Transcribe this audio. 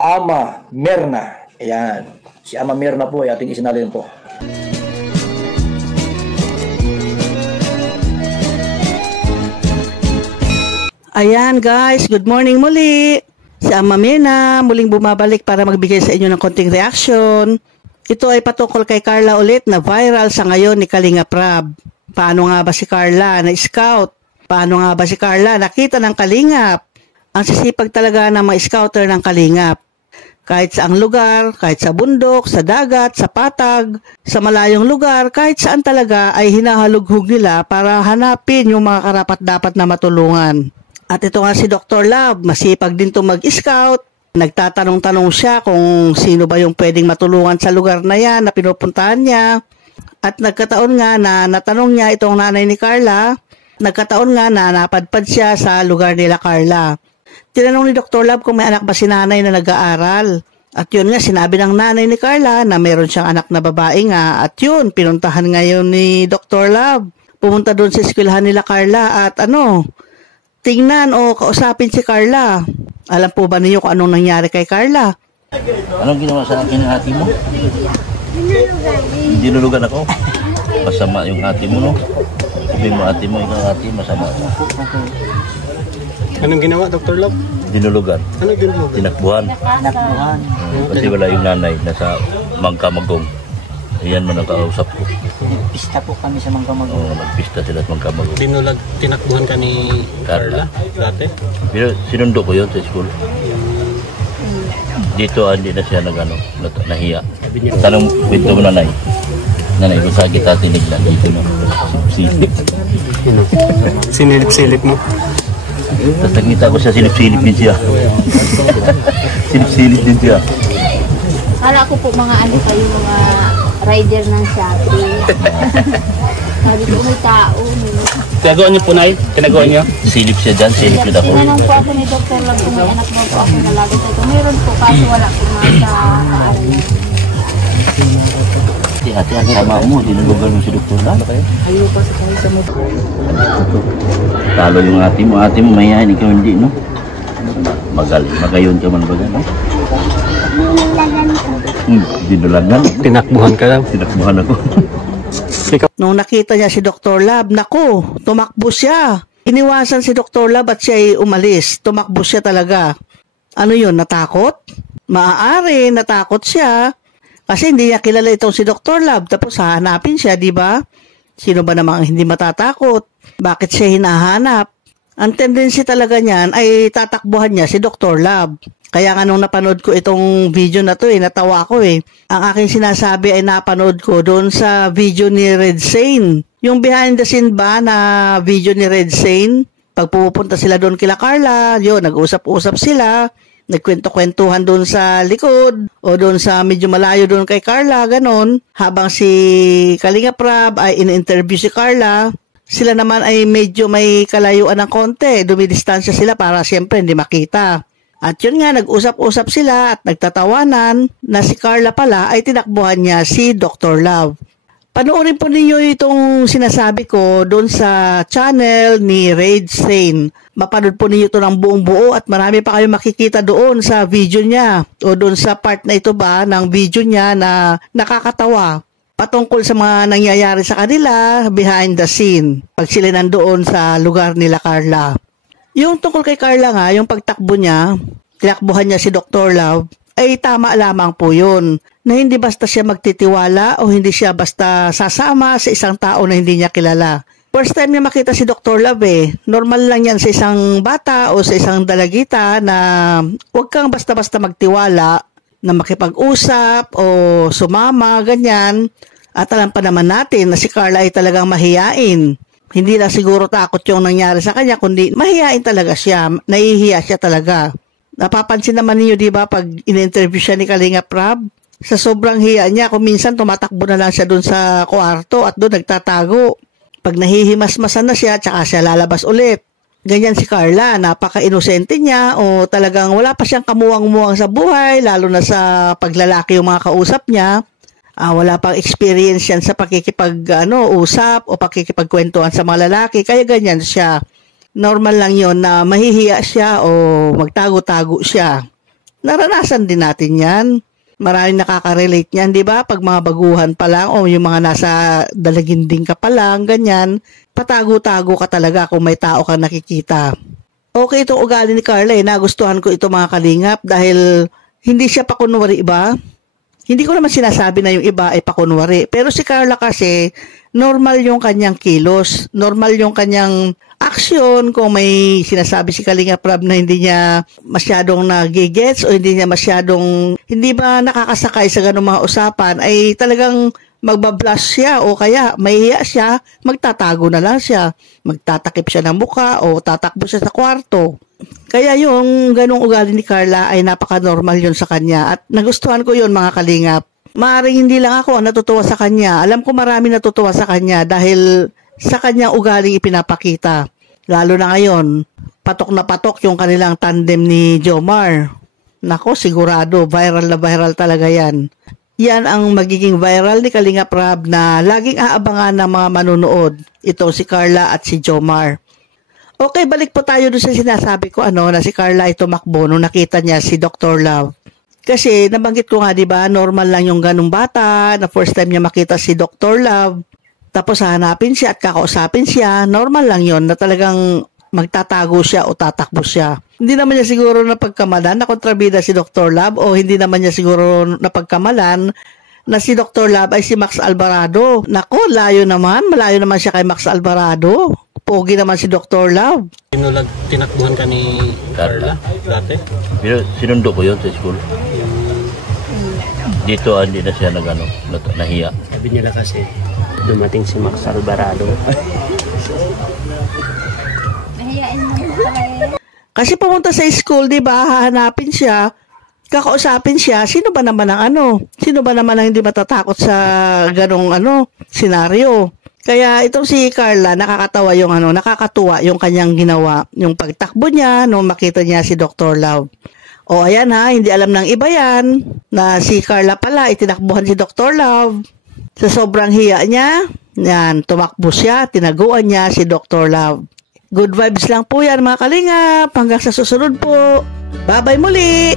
Ama Mirna. Ayan. Si Ama Mirna po ay ating isinalin po. Ayan guys, good morning muli. Si Ama Mirna muling bumabalik para magbigay sa inyo ng konting reaction. Ito ay patungkol kay Carla ulit na viral sa ngayon ni Kalinga Prab. Paano nga ba si Carla na scout? Paano nga ba si Carla nakita ng Kalingap? Ang sisipag talaga ng mga scouter ng Kalingap. Kahit sa ang lugar, kahit sa bundok, sa dagat, sa patag, sa malayong lugar, kahit saan talaga ay hinahalughog nila para hanapin yung mga karapat-dapat na matulungan. At ito nga si Dr. Love, masipag din to mag-scout. Nagtatanong-tanong siya kung sino ba yung pwedeng matulungan sa lugar na yan na pinupuntahan niya. At nagkataon nga na natanong niya itong nanay ni Carla. Nagkataon nga na napadpad siya sa lugar nila Carla. Tinanong ni Dr. Love kung may anak ba si nanay na nag-aaral. At yun nga, sinabi ng nanay ni Carla na meron siyang anak na babae nga. At yun, pinuntahan ngayon ni Dr. Love. Pumunta doon sa eskwelahan nila Carla at tingnan o kausapin si Carla. Alam po ba niyo kung anong nangyari kay Carla? Anong ginawa sa akin ng ate mo? Dinulugan ako. Masama yung ate mo, no? Sabi mo ate mo, ikaw ate, masama. Anong ginawa, Dr. Love? Dinulugan. Anong dinulugan? Tinakbuhan. Kasi wala yung nanay, nasa Mangkamagong. Ayan mo nakausap ko. Nagpista po kami sa Mangkamagong. Oo, nagpista sila sa Mangkamagong. Tinakbuhan ka ni Carla dati? Pero sinundo ko yun sa school. Dito hindi na siya nahiya. Tanong kwento mo nanay. Nanay, kung saan kita tinignan dito no? Silip. Sinilip-silip mo? Tapos nakita ko siya, silip-silip din siya. Silip-silip din siya. Kala ko po mga kayo, mga rider ng Shopee. Sabi ko may tao. Tinagawa niyo po, Nay? Tinagawa niyo? Silip siya dyan, silip din ako. Tinanong po ako ni Dr. Love kung may anak mo po ako na lagi tayo. Meron po kaso wala po nga sa kaaral. Hati-hati ang sama mo, dinugugan mo si Dr. Love. Ayaw pa sa kahit sa mo. Talo yung ate mo mayayain, ikaw hindi, no? Magaling, magayon ka man baga, no? Dinulagan. Tinakbuhan ka lang. Tinakbuhan ako. Nung nakita niya si Dr. Love, naku, tumakbo siya. Iniwasan si Dr. Love at siya ay umalis. Tumakbo siya talaga. Ano yun, natakot? Maaari, natakot siya. Kasi hindi niya kilala itong si Dr. Love. Tapos hahanapin siya, di ba? Sino ba namang hindi matatakot? Bakit siya hinahanap? Ang tendency talaga niyan ay tatakbuhan niya si Dr. Love. Kaya nga nung napanood ko itong video na to natawa ko Ang aking sinasabi ay napanood ko doon sa video ni Red Sane. Yung behind the scene ba na video ni Red Sane? Pag pupunta sila doon kila Carla, yun, nag-usap-usap sila, nagkwento-kwentuhan doon sa likod o doon sa medyo malayo doon kay Carla, ganon. Habang si Kalinga Prab ay in-interview si Carla, sila naman ay medyo may kalayuan ng konti, dumidistansya sila para siyempre hindi makita. At yun nga, nag-usap-usap sila at nagtatawanan na si Carla pala ay tinakbuhan niya si Dr. Love. Panoorin po ninyo itong sinasabi ko doon sa channel ni Red Sane. Mapanood po ninyo ito ng buong buo at marami pa kayo makikita doon sa video niya o doon sa part na ito ba ng video niya na nakakatawa. Patungkol sa mga nangyayari sa kanila behind the scene pag sila nandoon sa lugar nila Carla. Yung tungkol kay Carla nga, yung pagtakbo niya, tinakbuhan niya si Dr. Love, ay tama lamang po yun. Na hindi basta siya magtitiwala o hindi siya basta sasama sa isang tao na hindi niya kilala. First time niya makita si Dr. Love Normal lang yan sa isang bata o sa isang dalagita na huwag kang basta-basta magtiwala na makipag-usap o sumama, ganyan. At alam pa naman natin na si Carla ay talagang mahiyain. Hindi na siguro takot yung nangyari sa kanya, kundi mahihain talaga siya, nahihiya siya talaga. Napapansin naman niyo, di ba, pag in-interview siya ni Kalinga Prab, sa sobrang hiya niya, kung minsan tumatakbo na lang siya doon sa kwarto at doon nagtatago. Pag nahihimasmasan na siya, tsaka siya lalabas ulit. Ganyan si Carla, napaka-inosente niya o talagang wala pa siyang kamuwang-muwang sa buhay, lalo na sa paglalaki yung mga kausap niya. Wala pang experience yan sa usap o pakikipagkwentuhan sa mga lalaki, kaya ganyan siya. Normal lang yon na mahihiya siya o magtago-tago siya. Naranasan din natin yan. Maraming nakaka-relate niyan, di ba? Pag mga baguhan pa lang o yung mga nasa dalaginding ka pa lang, ganyan, patago-tago ka talaga kung may tao kang nakikita. Okay itong ugali ni Carla, nagustuhan ko ito mga kalingap dahil hindi siya pakunwari iba. Hindi ko naman sinasabi na yung iba ay pakunwari. Pero si Carla kasi, normal yung kanyang kilos. Normal yung kanyang action. Kung may sinasabi si Kalingap Rab na hindi niya masyadong nagigets o hindi niya masyadong, hindi ba nakakasakay sa ganung mga usapan, ay talagang magbablush siya o kaya mahihiya siya, magtatago na lang siya. Magtatakip siya ng muka o tatakbo siya sa kwarto. Kaya yung ganung ugali ni Carla ay napaka-normal yun sa kanya at nagustuhan ko yun mga kalingap. Maaring hindi lang ako ang natutuwa sa kanya. Alam ko marami natutuwa sa kanya dahil sa kanyang ugaling ipinapakita. Lalo na ngayon, patok na patok yung kanilang tandem ni Jomar. Nako, sigurado, viral na viral talaga yan. Yan ang magiging viral ni Kalingap Rab na laging aabangan ng mga manunood. Ito si Carla at si Jomar. Okay, balik po tayo doon sa sinasabi ko na si Carla ay tumakbo nung nakita niya si Dr. Love. Kasi nabanggit ko nga, di ba, normal lang yung ganung bata na first time niya makita si Dr. Love. Tapos hahanapin siya at kakausapin siya. Normal lang yon na talagang magtatago siya o tatakbo siya. Hindi naman niya siguro napagkamalan na kontrabida si Dr. Love o hindi naman niya siguro napagkamalan na si Dr. Love ay si Max Alvarado. Nako, layo naman. Malayo naman siya kay Max Alvarado. Pogi naman si Dr. Love. Tinakbuhan ka ni Carla dati? Pero sinundo ko yun sa school. Dito hindi na siya nahiya. Sabi nila kasi dumating si Max Alvarado. Nahiyain mo pala. Kasi pumunta sa school, di ba? Hahanapin siya, kakausapin siya. Sino ba naman Sino ba naman ang hindi matatakot sa ganong senaryo? Kaya itong si Carla, nakakatuwa yung kanyang ginawa, yung pagtakbo niya nung makita niya si Dr. Love. O ayan hindi alam ng iba yan, na si Carla pala, itinakbuhan si Dr. Love. Sa sobrang hiya niya, yan, tumakbo siya, tinaguan niya si Dr. Love. Good vibes lang po yan mga kalingap, hanggang sa susunod po. Bye-bye muli!